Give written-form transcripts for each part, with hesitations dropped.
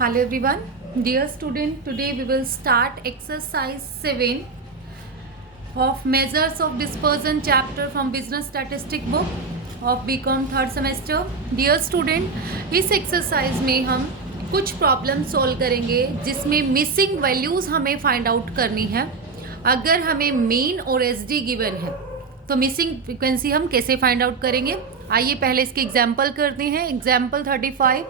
Hello everyone, dear student. Today we will start exercise 7 of measures of dispersion chapter from business statistic book of BCom third semester. Dear student, इस exercise में हम कुछ problem solve करेंगे जिसमें missing values हमें find out करनी है. अगर हमें मीन और एसडी गिवन है तो मिसिंग फ्रीक्वेंसी हम कैसे फाइंड आउट करेंगे. आइए पहले इसके एग्जाम्पल करते हैं. Example 35.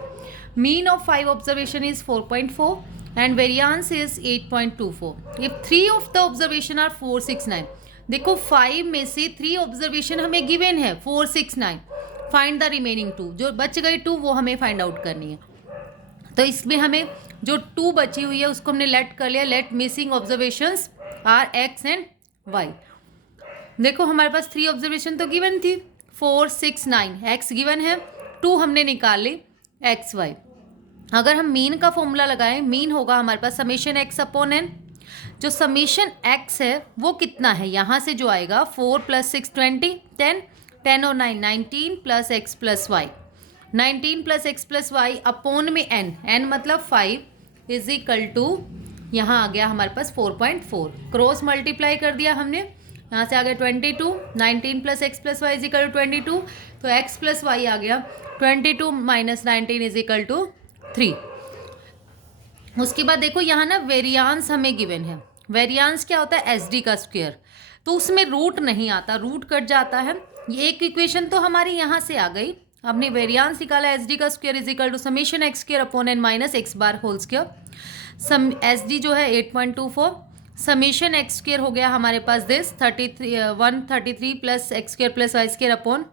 Mean of 5 observation is 4.4 and variance is 8.24. If 3 of the observation are 4, 6, 9. देखो 5 में से 3 ऑब्जर्वेशन हमें गिवन है 4, 6, 9. Find the remaining 2. जो बच गई 2 वो हमें फाइंड आउट करनी है. तो इसमें हमें जो 2 बची हुई है उसको हमने लेट कर लिया. Let missing observations are x and y. देखो हमारे पास 3 ऑब्जर्वेशन तो गिवन थी 4, 6, 9. एक्स गिवन है, 2 हमने निकाले एक्स वाई. अगर हम मीन का फॉर्मूला लगाएं, मीन होगा हमारे पास समेशन एक्स अपॉन एन. जो समेशन एक्स है वो कितना है, यहाँ से जो आएगा 4 + 6 20, 10, 10 और 9 19 plus x plus y. 19 plus x plus y upon में एन, एन मतलब 5 इज इक्वल टू यहाँ आ गया हमारे पास 4.4. क्रॉस मल्टीप्लाई कर दिया हमने, यहाँ से आ गया 22. 19 plus x plus y is equal to 22. तो एक्स प्लस वाई आ गया 22 माइनस 19 इज इक्वल टू 3. उसके बाद देखो यहाँ ना वेरियांस हमें गिवन है. वेरियांस क्या होता है, एसडी का स्क्वायर. तो उसमें रूट नहीं आता, रूट कट जाता है. ये एक इक्वेशन तो हमारी यहाँ से आ गई. हमने वेरियांस निकाला एसडी का square is equal to summation x square upon N minus x bar whole square. SD जो है 8.24. समेशन एक्स स्क्वायर हो गया हमारे पास this 133 plus x square plus y square upon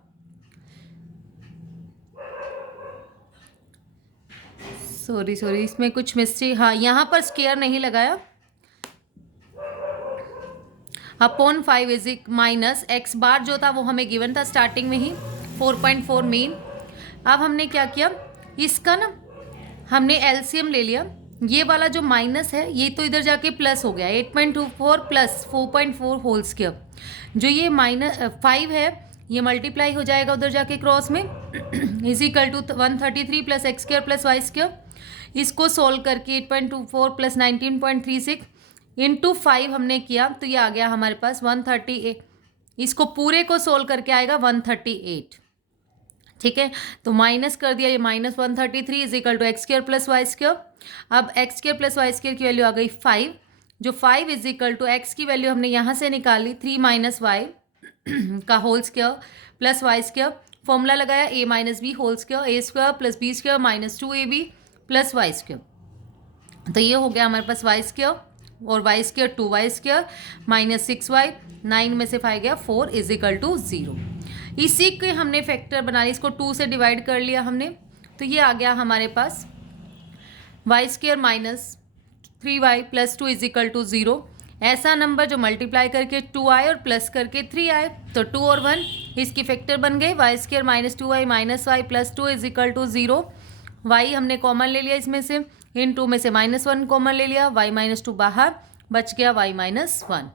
sorry इसमें कुछ मिस्टेक, हाँ यहाँ पर स्क्वायर नहीं लगाया. Upon 5 is minus x bar जो था वो हमें गिवन था स्टार्टिंग में ही 4.4 मीन. अब हमने क्या किया, इसका ना हमने एलसीएम ले लिया. ये वाला जो माइनस है ये तो इधर जाके प्लस हो गया 8.24 प्लस 4.4 होल स्क्वायर. जो ये -5 है ये मल्टीप्लाई हो जाएगा उधर जाके क्रॉस में is equal to 133 plus x square plus y square. इसको सोल्व करके 8.24 प्लस 19.36 इंटू 5 हमने किया तो ये आ गया हमारे पास 138. इसको पूरे को सोल्व करके आएगा 138. ठीक है, तो माइनस कर दिया, ये minus 133 is equal to x square plus y square. अब x square plus y square की वैल्यू आ गई 5. जो 5 इज इक्वल टू एक्स की वैल्यू हमने यहाँ से निकाली 3 माइनस वाई का whole square plus y square. Formula लगाया a minus b whole square, a square plus b square minus 2ab plus y square. तो ये हो गया हमारे पास वाई स्क्वायर और y square 2y square minus 6y. 9 में से 5 गया 4 इज इक्वल टू 0. इसी के हमने फैक्टर बना लिया, इसको 2 से डिवाइड कर लिया हमने. तो ये आ गया हमारे पास y square minus 3y plus 2 is equal to 0. ऐसा नंबर जो मल्टीप्लाई करके 2 आए और प्लस करके 3 आए तो 2 और 1 इसकी फैक्टर बन गए. Y square minus 2y minus y plus 2 is equal to 0. Y हमने कॉमन ले लिया इसमें से, इन 2 में से -1 कॉमन ले लिया, वाई माइनस 2 बाहर बच गया वाई माइनस 1.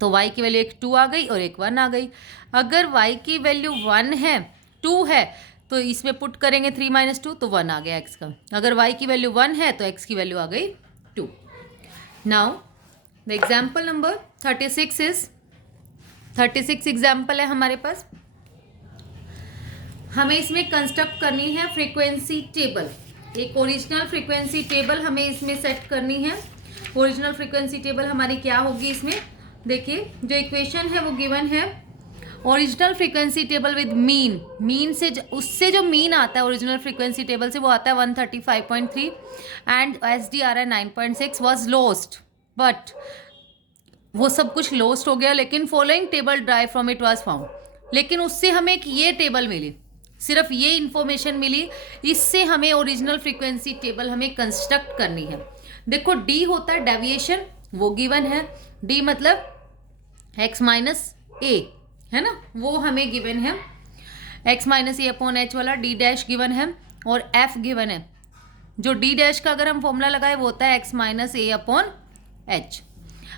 तो y की वैल्यू एक 2 आ गई और एक 1 आ गई. अगर y की वैल्यू 1 है 2 है तो इसमें पुट करेंगे 3 माइनस 2 तो 1 आ गया x का. अगर y की वैल्यू 1 है तो x की वैल्यू आ गई 2. Now the example number 36 is 36 example है हमारे पास. हमें इसमें कंस्ट्रक्ट करनी है फ्रीक्वेंसी टेबल. एक ओरिजिनल फ्रीक्वेंसी टेबल हमें इसमें सेट करनी है. ओरिजिनल फ्रीक्वेंसी टेबल हमारी क्या होगी इसमें, देखिए जो इक्वेशन है वो गिवन है. Original frequency table with mean, mean से उससे जो मीन आता है ओरिजिनल फ्रीक्वेंसी टेबल से वो आता है 135.3 एंड SDR है 9.6 वॉज लॉस्ट. बट वो सब कुछ लॉस्ट हो गया लेकिन following table drive from it was found. लेकिन उससे हमें एक ये टेबल मिली, सिर्फ ये इंफॉर्मेशन मिली. इससे हमें ओरिजिनल फ्रीक्वेंसी टेबल हमें कंस्ट्रक्ट करनी है. देखो डी होता है डेविएशन, वो गिवन है. डी मतलब x माइनस ए है ना, वो हमें गिवन है. x minus a upon H वाला डी डैश गिवन है और f गिवन है. जो डी डैश का अगर हम फॉर्मूला लगाए वो होता है x minus a upon H.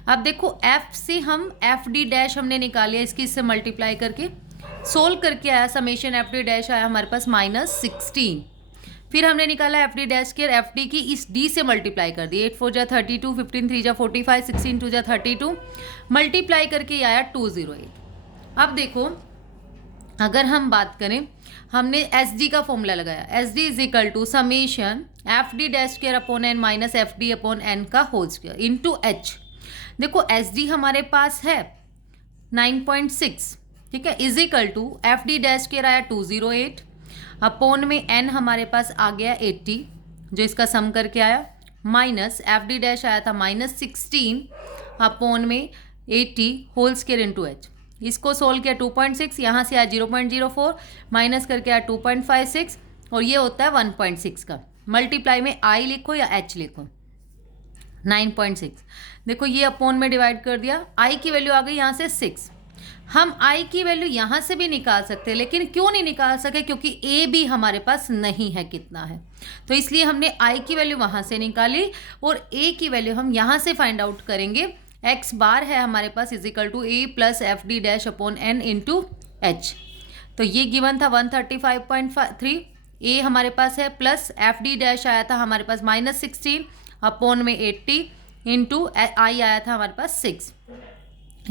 अब देखो f से हम एफ डी डैश हमने निकालिया, इसकी इससे मल्टीप्लाई करके सोल्व करके आया, समेशन एफ डी डैश आया हमारे पास -16. फिर हमने निकाला F D dash care, F D की इस डी से मल्टीप्लाई कर दी, 8 4 जा 32, 15 3 जा 45, 16 2 जा 32, मल्टीप्लाई करके ये आया 208। अब देखो अगर हम बात करें, हमने एस डी का फॉर्मूला लगाया, S D is equal to summation F D dash square upon N minus F d upon N का होल स्क्वायर इंटू एच। देखो एस डी हमारे पास है 9.6, ठीक है, is equal to f D dash square आया 208 upon में N हमारे पास आ गया 80 जो इसका सम करके आया, माइनस एफ डी डैश आया था -16 अपॉन में 80 होल स्क्वायर इंटू एच। इसको सोल्व किया 2.6, यहाँ से आया 0.04 माइनस करके आया 2.56 और ये होता है 1.6 का। मल्टीप्लाई में आई लिखो या एच लिखो, 9.6। देखो ये अपॉन में डिवाइड कर दिया, आई की वैल्यू आ गई यहाँ से 6। हम आई की वैल्यू यहाँ से भी निकाल सकते हैं, लेकिन क्यों नहीं निकाल सके, क्योंकि ए भी हमारे पास नहीं है कितना है, तो इसलिए हमने आई की वैल्यू वहाँ से निकाली और ए की वैल्यू हम यहाँ से फाइंड आउट करेंगे। एक्स बार है हमारे पास is equal to A plus f D dash upon n into H. तो ये गिवन था 135.3, ए हमारे पास है प्लस एफ डी डैश आया था हमारे पास -16 अपॉन में 80 इंटू आई आया था हमारे पास 6।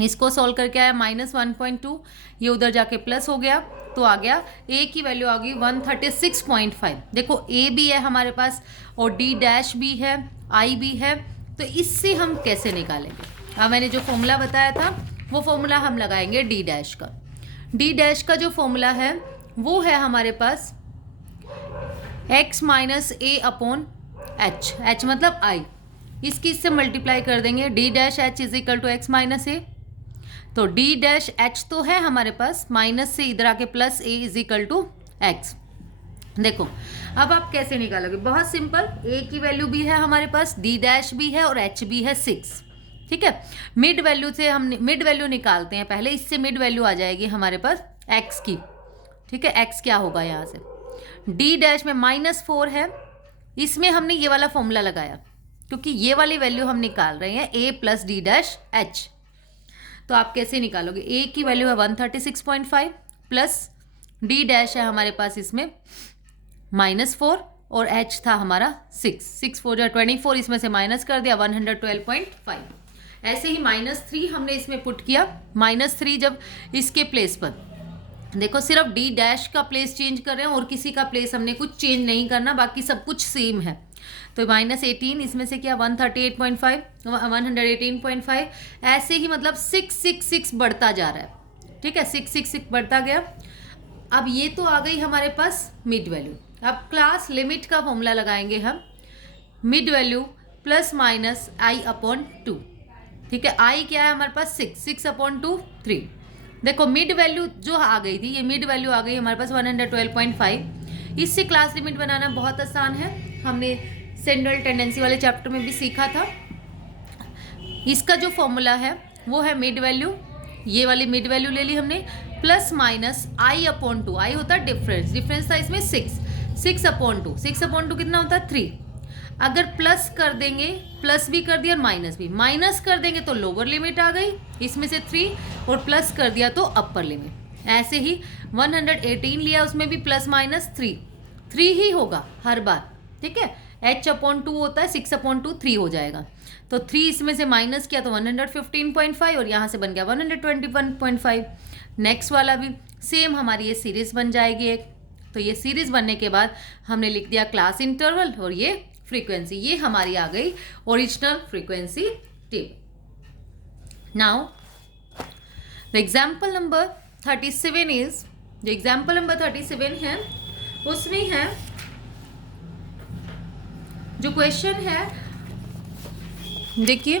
इसको सॉल्व करके आया -1.2, ये उधर जाके प्लस हो गया तो आ गया ए की वैल्यू आ गई 136.5। देखो ए भी है हमारे पास और डी डैश भी है, आई भी है, तो इससे हम कैसे निकालेंगे। अब मैंने जो फॉर्मूला बताया था वो फॉर्मूला हम लगाएंगे डी डैश का। डी डैश का जो फॉर्मूला है वो है हमारे पास x minus a upon h, h मतलब आई, इसकी इससे मल्टीप्लाई कर देंगे, d dash h is equal to x minus a. तो डी डैश एच तो है हमारे पास, माइनस से इधर आके plus a is equal to x. देखो अब आप कैसे निकालोगे, बहुत सिंपल, ए की वैल्यू भी है हमारे पास, डी डैश भी है और एच भी है 6, ठीक है। मिड वैल्यू से हम मिड वैल्यू निकालते हैं पहले, इससे मिड वैल्यू आ जाएगी हमारे पास एक्स की, ठीक है। एक्स क्या होगा यहाँ से, डी डैश में -4 है, इसमें हमने ये वाला फॉर्मूला लगाया क्योंकि ये वाली वैल्यू हम निकाल रहे हैं ए प्लस डी डैश एच। तो आप कैसे निकालोगे, ए की वैल्यू है 136.5 प्लस डी डैश है हमारे पास इसमें -4 और एच था हमारा 6, 6 4 24, इसमें से माइनस कर दिया 112.5। ऐसे ही -3 हमने इसमें पुट किया, -3 जब इसके प्लेस पर, देखो सिर्फ डी डैश का प्लेस चेंज कर रहे हैं और किसी का प्लेस हमने कुछ चेंज नहीं करना, बाकी सब कुछ सेम है। तो -18 इसमें से क्या 138.5, 118.5, ऐसे ही मतलब 6 6 6 बढ़ता जा रहा है, ठीक है, 6 6 6 बढ़ता गया। अब ये तो आ गई हमारे पास मिड वैल्यू। अब क्लास लिमिट का फॉर्मूला लगाएंगे हम, मिड वैल्यू प्लस माइनस आई अपॉन 2, ठीक है। आई क्या है हमारे पास 6, 6 अपॉन 2 3। देखो मिड वैल्यू जो आ गई थी, ये मिड वैल्यू आ गई हमारे पास 112.5। इससे क्लास लिमिट बनाना बहुत आसान है, हमने सेंट्रल टेंडेंसी वाले चैप्टर में भी सीखा था। इसका जो फॉर्मूला है वो है मिड वैल्यू, ये वाली मिड वैल्यू ले ली हमने, प्लस माइनस आई अपॉन 2, आई होता है डिफरेंस, डिफरेंस था इसमें 6 अपॉन 2, 6 अपॉन 2 कितना होता है 3। अगर प्लस कर देंगे, प्लस भी कर दिया और माइनस भी, माइनस कर देंगे तो लोअर लिमिट आ गई इसमें से 3 और प्लस कर दिया तो अपर लिमिट। ऐसे ही 118 लिया, उसमें भी प्लस माइनस 3 ही होगा हर बार, ठीक है। h अपॉन 2 होता है, 6 अपॉन 2 3 हो जाएगा, तो 3 इसमें से माइनस किया तो 115.5 और यहाँ से बन गया 121.5। नेक्स्ट वाला भी सेम हमारी ये सीरीज बन जाएगी एक। तो ये सीरीज बनने के बाद हमने लिख दिया क्लास इंटरवल और ये फ्रीक्वेंसी, ये हमारी आ गई original frequency table. Now the example number 37 is, जो एग्जाम्पल नंबर 37 है उसमें है जो क्वेश्चन है, देखिए,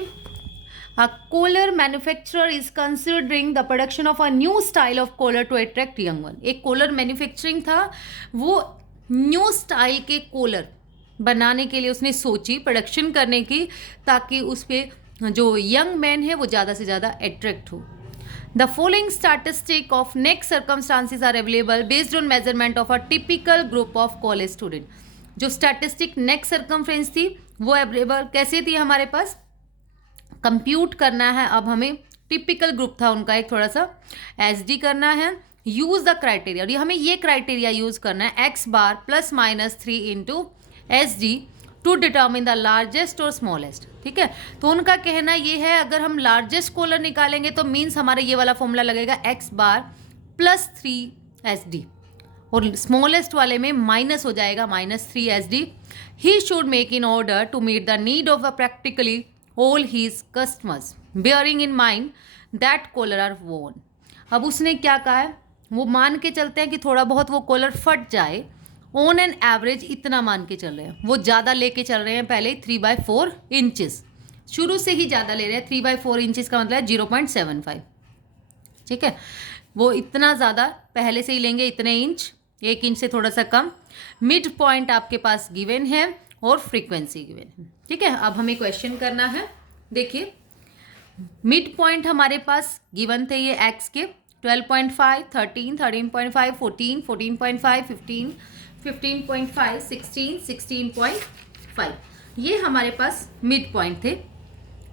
a collar manufacturer is considering the production of a new style of collar to attract young one। एक कॉलर मैन्युफैक्चरिंग था, वो न्यू स्टाइल के कॉलर बनाने के लिए उसने सोची, प्रोडक्शन करने की, ताकि उस पर जो यंग मैन है वो ज़्यादा से ज़्यादा अट्रैक्ट हो। The following statistic of next circumstances are available based on measurement of a typical group of college student। जो स्टैटिस्टिक नेक्स्ट सर्कमफ्रेंस थी वो अवेलेबल कैसे थी हमारे पास, कंप्यूट करना है। अब हमें टिपिकल ग्रुप था उनका एक, थोड़ा सा एसडी करना है यूज द क्राइटेरिया, और हमें ये क्राइटेरिया यूज करना है x bar plus minus 3 into S D to determine the largest और स्मॉलेस्ट। ठीक है, तो उनका कहना ये है अगर हम लार्जेस्ट कोलर निकालेंगे तो मीन्स हमारा ये वाला फॉर्मूला लगेगा x bar plus 3 S D, और स्मॉलेस्ट वाले में माइनस हो जाएगा minus 3 S D. He should make in order to meet the need of a practically all his customers bearing in mind that collar are worn. अब उसने क्या कहा है, वो मान के चलते हैं कि थोड़ा बहुत वो कॉलर फट जाए, ऑन एन एवरेज इतना मान के चल रहे हैं, वो ज़्यादा लेके चल रहे हैं पहले 3/4 इंचेस, शुरू से ही ज़्यादा ले रहे हैं। 3/4 इंचेस का मतलब है 0.75। ठीक है, वो इतना ज़्यादा पहले से ही लेंगे, इतने इंच, 1 इंच से थोड़ा सा कम। मिड पॉइंट आपके पास गिवन है और फ्रीक्वेंसी गिवन है। ठीक है, अब हमें क्वेश्चन करना है। देखिए मिड पॉइंट हमारे पास गिवन थे ये एक्स के 12.5, 13, 13.5, 14, 14.5, 15, 15.5, 16, 16.5, ये हमारे पास मिड पॉइंट थे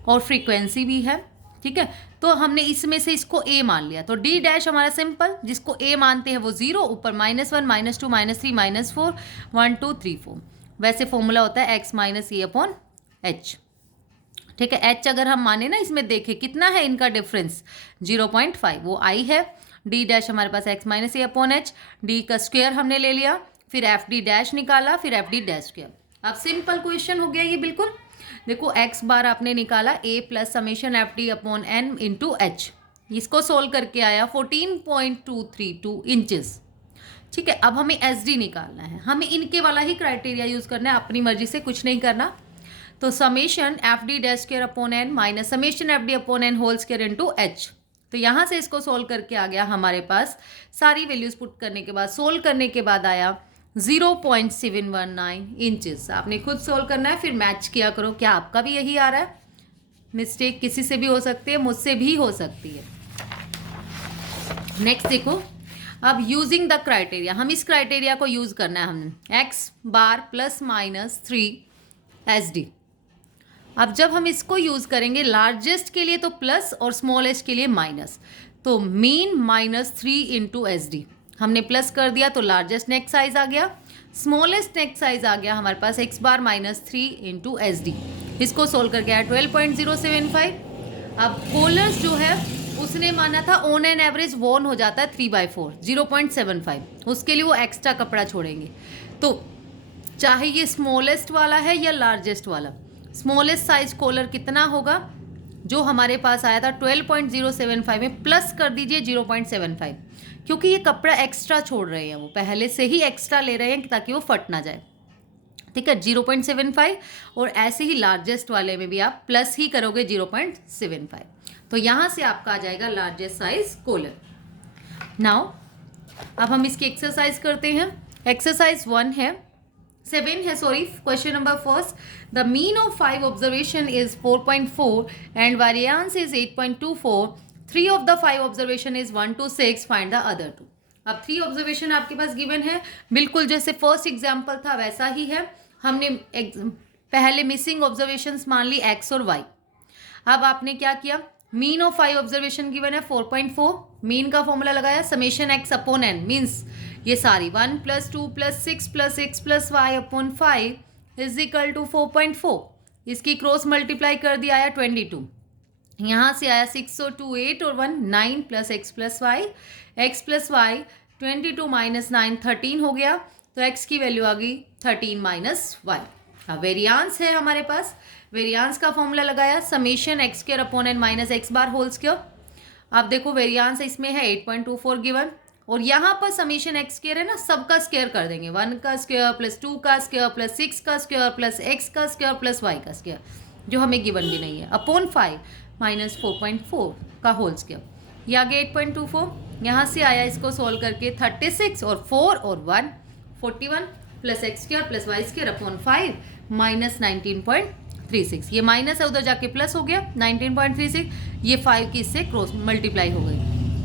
और फ्रीक्वेंसी भी है। ठीक है, तो हमने इसमें से इसको ए मान लिया, तो डी डैश हमारा सिंपल, जिसको ए मानते हैं वो 0, ऊपर -1, -2, -3, -4, 1 2 3 4। वैसे फॉर्मूला होता है x minus a upon H. ठीक है, एच अगर हम माने ना, इसमें देखें कितना है इनका डिफरेंस 0.5, वो आई है। डी डैश हमारे पास x minus a upon H, D का स्क्वायर हमने ले लिया, फिर एफ डी डैश निकाला, फिर एफ डी डैश स्क्वायर। अब सिंपल क्वेश्चन हो गया ये बिल्कुल। देखो एक्स बार आपने निकाला a plus summation F d upon n into h, इसको सोल्व करके आया 14.232 इंचेस। ठीक है, अब हमें एस डी निकालना है, हमें इनके वाला ही क्राइटेरिया यूज़ करना है, अपनी मर्जी से कुछ नहीं करना। तो summation F D dash square upon N minus summation F d upon n whole square into H. तो यहाँ से इसको सोल्व करके आ गया हमारे पास, सारी वैल्यूज पुट करने के बाद, सोल्व करने के बाद आया 0.719 इंचेस। आपने खुद सोल्व करना है, फिर मैच किया करो क्या आपका भी यही आ रहा है। मिस्टेक किसी से भी हो सकती है, मुझसे भी हो सकती है। नेक्स्ट देखो, अब यूजिंग द क्राइटेरिया, हम इस क्राइटेरिया को यूज करना है हमने, x bar plus minus 3 S D. अब जब हम इसको यूज करेंगे लार्जेस्ट के लिए तो प्लस और स्मॉलेस्ट के लिए माइनस, तो मीन -3 इंटू एस डी हमने प्लस कर दिया, तो लार्जेस्ट नेक साइज आ गया, स्मॉलेस्ट नेक साइज आ गया हमारे पास एक्स बार -3 इंटू एस डी। इसको सोल्व करके आया 12.075। अब कोलर्स जो है उसने माना था ऑन एन एवरेज वॉन हो जाता है 3/4 0.75, उसके लिए वो एक्स्ट्रा कपड़ा छोड़ेंगे। तो चाहे ये स्मॉलेस्ट वाला है या लार्जेस्ट वाला, स्मॉलेस्ट साइज कॉलर कितना होगा, जो हमारे पास आया था 12.075 में प्लस कर दीजिए 0.75, क्योंकि ये कपड़ा एक्स्ट्रा छोड़ रहे हैं, वो पहले से ही एक्स्ट्रा ले रहे हैं ताकि वो फट ना जाए। ठीक है, 0.75, और ऐसे ही लार्जेस्ट वाले में भी आप प्लस ही करोगे 0.75, तो यहाँ से आपका आ जाएगा लार्जेस्ट साइज कॉलर। नाउ अब हम इसकी एक्सरसाइज करते हैं। एक्सरसाइज 7 है, sorry, question number first, the mean of 5 observation is 4.4 and variance is 8.24, 3 of the 5 observation is 1 to 6, find the other 2। अब 3 ऑब्जर्वेशन आपके पास गिवन है, बिल्कुल जैसे फर्स्ट एग्जाम्पल था वैसा ही है। हमने पहले मिसिंग ऑब्जर्वेशंस मान ली x और y। अब आपने क्या किया, मीन ऑफ 5 ऑब्जर्वेशन गिवन है 4.4, मीन का फॉर्मूला लगाया summation x upon n, means ये सारी 1 + 2 + 6 + x + y upon 5 is equal to 4.4। इसकी क्रॉस मल्टीप्लाई कर दिया, आया 22, यहाँ से आया 6 और 2 8 और 1 9 + x + y, x + y 22 - 9 13 हो गया, तो x की वैल्यू आ गई 13 - y। अब वेरियांस है हमारे पास, वेरियांस का फॉर्मूला लगाया summation x² upon n minus x bar whole square. अब देखो वेरियांस इसमें है 8.24 गिवन, और यहाँ पर समेशन x² है ना, सबका स्क्वायर कर देंगे, 1 का स्क्वायर प्लस 2 का स्क्वायर प्लस 6 का स्क्वायर प्लस x का स्क्वायर प्लस y का स्क्वायर, जो हमें गिवन भी नहीं है, अपॉन 5 - 4.4 का होल स्क्वायर, ये आगे 8.24। यहाँ से आया इसको सोल्व करके 36 और 4 और 1 41 plus x² plus y² upon 5 - 19.36, ये माइनस है उधर जाके प्लस हो गया 19.36, ये 5 की इससे क्रॉस मल्टीप्लाई हो गई,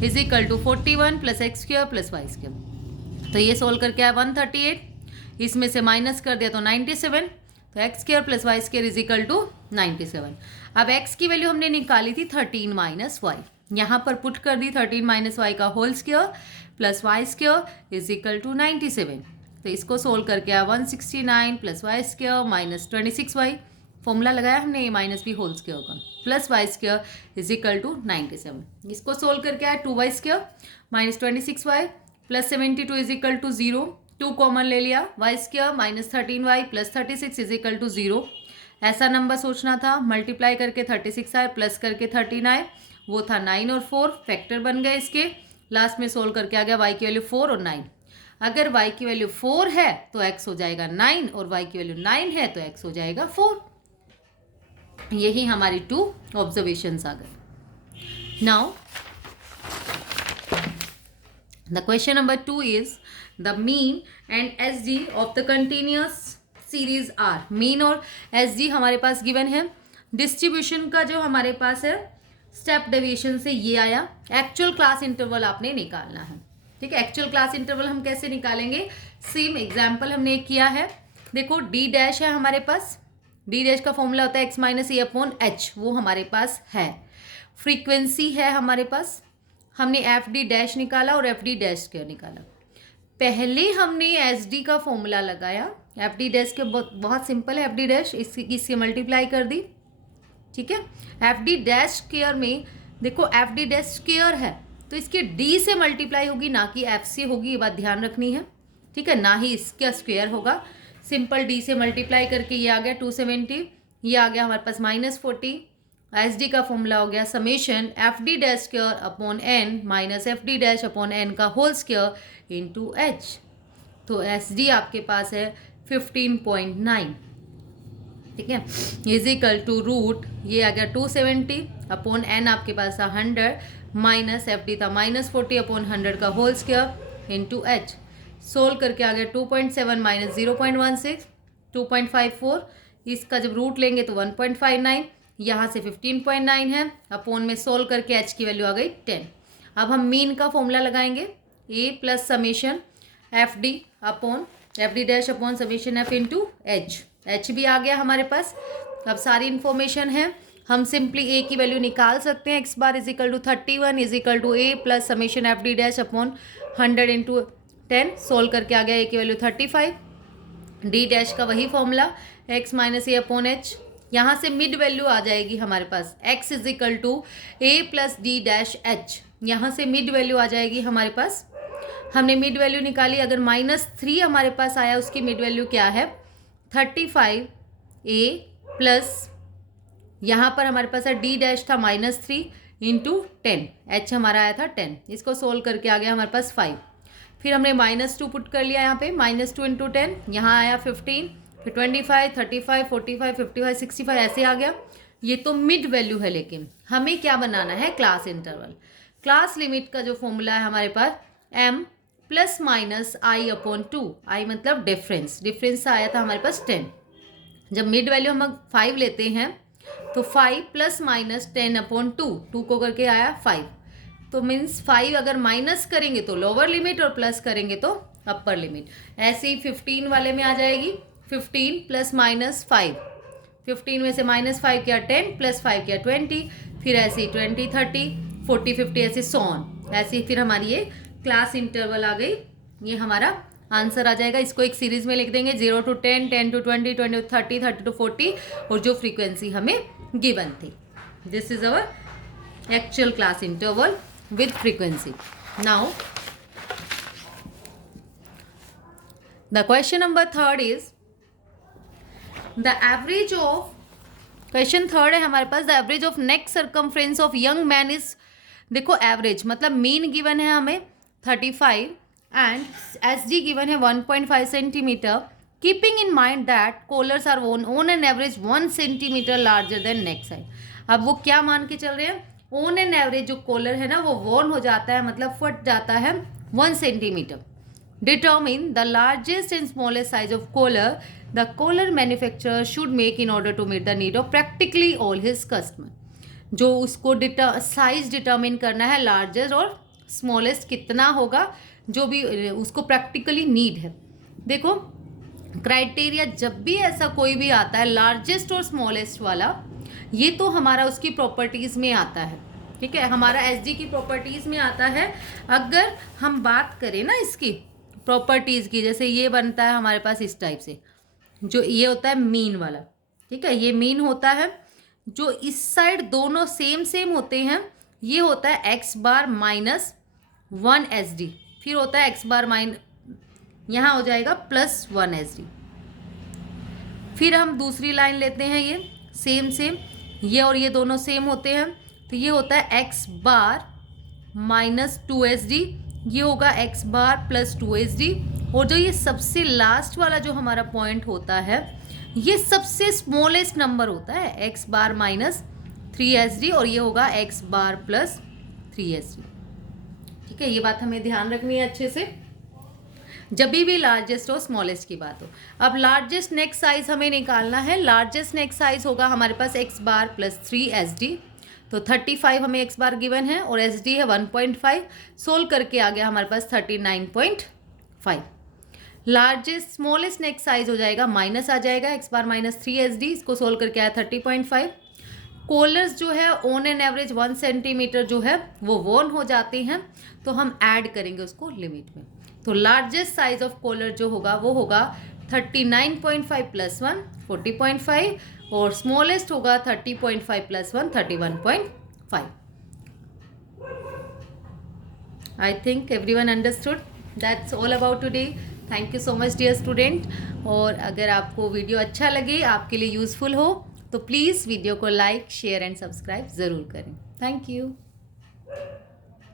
is equal to 41 plus x² plus y²। तो ये सोल्व करके आया 138, इसमें से माइनस कर दिया तो 97, तो x² plus y² is equal to 97। अब x की वैल्यू हमने निकाली थी 13 - y, यहाँ पर पुट कर दी 13 माइनस वाई का whole square plus y square is equal to 97। तो इसको सोल्व करके आया 169 plus y square minus 26y, formula लगाया हमने a minus b whole square का, plus y square is equal to 97। इसको सोल्व करके आया 2y square minus 26y plus 72 is equal to 0, 2 common ले लिया, y square minus 13y plus 36 is equal to 0। ऐसा number सोचना था, मल्टीप्लाई करके 36 आए प्लस करके 13 आए, वो था 9 और 4, फैक्टर बन गए इसके। लास्ट में सोल्व करके आ गया y की वैल्यू 4 और 9। अगर y की वैल्यू 4 है तो x हो जाएगा 9 और y की वैल्यू 9 है तो x हो जाएगा 4। यही हमारी 2 ऑब्जर्वेशंस आ गए। Now the question number 2 is the mean and SG of the continuous series are. Mean और एसजी हमारे पास गिवन है। डिस्ट्रीब्यूशन का जो हमारे पास है स्टेप डेविएशन से ये आया। एक्चुअल क्लास इंटरवल आपने निकालना है, ठीक है। एक्चुअल क्लास इंटरवल हम कैसे निकालेंगे, सेम एग्जाम्पल हमने किया है। देखो डी डैश है हमारे पास, डी डैश का फॉर्मूला होता है x minus a upon H, वो हमारे पास है। फ्रीक्वेंसी है हमारे पास, हमने एफ डी डैश निकाला और एफ डी डैश स्क्वायर निकाला। पहले हमने एस डी का फॉर्मूला लगाया, एफ डी डैश के बहुत सिंपल है, एफ डी डैश इससे मल्टीप्लाई कर दी, ठीक है। एफ डी डैश स्क्वायर में देखो एफ डी डैश स्क्वायर है तो इसके डी से मल्टीप्लाई होगी, ना कि एफ से होगी, ये बात ध्यान रखनी है, ठीक है। ना ही इसका स्क्वायर होगा, सिंपल डी से मल्टीप्लाई करके ये आ गया 270, ये आ गया हमारे पास -40। एस डी का फॉर्मूला हो गया summation F D dash square upon N minus F D dash upon N का होल स्क्वायर इंटू एच। तो एस डी आपके पास है 15.9, ठीक है, इज इक्वल टू रूट, ये आ गया 270 अपॉन एन आपके पास था 100 माइनस एफ डी था -40 अपॉन 100 का whole square into H. Solve करके आ गया 2.7 माइनस 0.16 2.54, इसका जब रूट लेंगे तो 1.59, यहाँ से 15.9 है, अपॉन में सोल्व करके एच की वैल्यू आ गई 10। अब हम मीन का फॉर्मूला लगाएंगे, a plus summation F d upon f D dash upon summation f into h. H भी आ गया हमारे पास। अब सारी इन्फॉर्मेशन है, हम सिंपली ए की वैल्यू निकाल सकते हैं। X bar is equal to 31 is equal to A plus summation F D dash upon 100 into 10। Solve करके आ गया ए की वैल्यू 35। डी डैश का वही formula x minus a upon h, यहाँ से मिड वैल्यू आ जाएगी हमारे पास x is equal to A plus d dash h, यहाँ से मिड वैल्यू आ जाएगी हमारे पास। हमने मिड वैल्यू निकाली, अगर -3 हमारे पास आया उसकी मिड वैल्यू क्या है 35 ए प्लस यहाँ पर हमारे पास है डी डैश था -3 इंटू 10, एच हमारा आया था 10। इसको सोल्व करके आ गया हमारे पास 5। फिर हमने -2 पुट कर लिया यहाँ पे, -2 इंटू 10, यहाँ आया 15, फिर 25 35 45 55 65 ऐसे आ गया। ये तो मिड वैल्यू है, लेकिन हमें क्या बनाना है क्लास इंटरवल। क्लास लिमिट का जो फॉर्मूला है हमारे पास m प्लस माइनस आई अपॉन 2, आई मतलब डिफरेंस, डिफरेंस आया था हमारे पास 10। जब मिड वैल्यू हम 5 लेते हैं तो 5 प्लस माइनस 10 अपॉन 2 को करके आया 5, तो मीन्स 5 अगर माइनस करेंगे तो लोअर लिमिट और प्लस करेंगे तो अपर लिमिट। ऐसे ही 15 वाले में आ जाएगी 15 प्लस माइनस 5, 15 में से -5 किया 10 प्लस 5 किया 20, फिर ऐसे ही 20 30 40 50 ऐसे सॉन, ऐसे ही फिर हमारी ये क्लास इंटरवल आ गई। ये हमारा आंसर आ जाएगा। इसको एक सीरीज में लिख देंगे 0 to 10 10 to 20 20 to 30 30 to 40 और जो फ्रीक्वेंसी हमें गिवन थी। This is our actual class interval with frequency. Now the question number 3 is the average of, question 3 है हमारे पास, the average of neck circumference of young man is, देखो average मतलब mean given है हमें 35 and S D given है 1.5 centimetre, keeping in mind that collars are on an average 1 centimetre larger than neck side. अब वो क्या मान के चल रहे हैं, ऑन एन एवरेज जो कॉलर है ना वो वॉर्न हो जाता है, मतलब फट जाता है 1 centimetre. Determine the largest and smallest size of collar the collar manufacturer should make in order to meet the need of practically all his customer. जो उसको साइज डिटर्मिन करना है, लार्जेस्ट और स्मॉलेस्ट कितना होगा, जो भी उसको प्रैक्टिकली नीड है। देखो क्राइटेरिया जब भी ऐसा कोई भी आता है लार्जेस्ट और स्मॉलेस्ट वाला, ये तो हमारा उसकी प्रॉपर्टीज़ में आता है, ठीक है, हमारा एसडी की प्रॉपर्टीज़ में आता है। अगर हम बात करें ना इसकी प्रॉपर्टीज़ की, जैसे ये बनता है हमारे पास इस टाइप से, जो ये होता है मीन वाला, ठीक है, ये मीन होता है। जो इस साइड दोनों सेम सेम होते हैं, ये होता है एक्स बार माइनस 1 एस डी, फिर होता है एक्स बार यहाँ हो जाएगा प्लस 1 एस डी। फिर हम दूसरी लाइन लेते हैं, ये सेम सेम, ये और ये दोनों सेम होते हैं, तो ये होता है एक्स बार माइनस 2 एस डी, ये होगा x bar plus 2 S D. और जो ये सबसे लास्ट वाला जो हमारा पॉइंट होता है, ये सबसे स्मॉलेस्ट नंबर होता है, एक्स बार माइनस 3 एस डी, और ये होगा x bar plus 3 S D. ठीक है, ये बात हमें ध्यान रखनी है अच्छे से जब भी लार्जेस्ट और स्मॉलेस्ट की बात हो। अब लार्जेस्ट नेक साइज हमें निकालना है। लार्जेस्ट नेक साइज होगा हमारे पास x bar plus 3 S D, तो 35 हमें एक्स बार गिवन है और एस डी है 1.5, सोल्व करके आ गया हमारे पास 39.5। लार्जेस्ट स्मॉलेस्ट नेक साइज हो जाएगा, माइनस आ जाएगा एक्स बार माइनस 3 एस डी, इसको सोल्व करके आया 30.5। कॉलर्स जो है ऑन एन एवरेज 1 सेंटीमीटर जो है वो वॉर्न हो जाते हैं, तो हम ऐड करेंगे उसको लिमिट में। तो लार्जेस्ट साइज ऑफ कॉलर जो होगा वो होगा 39.5 प्लस 1 40.5, और स्मॉलेस्ट होगा 30.5 plus 1 31.5। I think everyone understood. That's all about today. Thank you so much dear student. और अगर आपको वीडियो अच्छा लगे, आपके लिए यूज़फुल हो, तो प्लीज़ वीडियो को लाइक शेयर एंड सब्सक्राइब ज़रूर करें। Thank you.